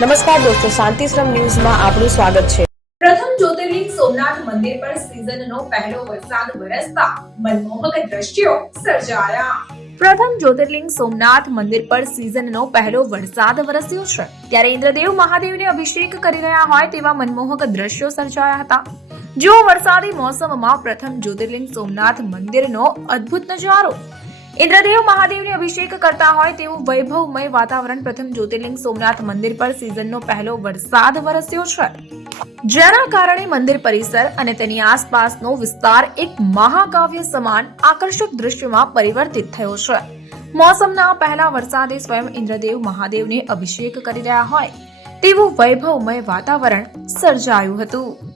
નમસ્કાર દોસ્તો શાંતિશ્રમ ન્યૂઝમાં આપનું સ્વાગત છે. પ્રથમ જ્યોતિર્લિંગ સોમનાથ મંદિર પર સિઝનનો પહેલો વરસાદ વરસતા મનમોહક દ્રશ્યો સર્જાયા. પ્રથમ જ્યોતિર્લિંગ સોમનાથ મંદિર પર સિઝનનો પહેલો વરસાદ વરસ્યો છે. ત્યારે ઇન્દ્રદેવ મહાદેવને અભિષેક કરી રહ્યા હોય તેવા મનમોહક દ્રશ્યો સર્જાયા હતા. જો વરસાદી મોસમમાં પ્રથમ જ્યોતિર્લિંગ સોમનાથ મંદિરનો અદ્ભુત નજારો ઇન્દ્રદેવ મહાદેવને અભિષેક કરતા હોય તેવું વૈભવમય વાતાવરણ પ્રથમ જ્યોતિર્લિંગ સોમનાથ મંદિર પર સિઝનનો પહેલો વરસાદ વરસ્યો છે. જેના કારણે મંદિર પરિસર અને તેની આસપાસનો વિસ્તાર એક મહાકાવ્ય સમાન આકર્ષક દૃશ્યમાં પરિવર્તિત થયો છે. મોસમના પહેલા વરસાદે સ્વયં ઇન્દ્રદેવ મહાદેવને અભિષેક કરી રહ્યા હોય તેવું વૈભવમય વાતાવરણ સર્જાયું હતું.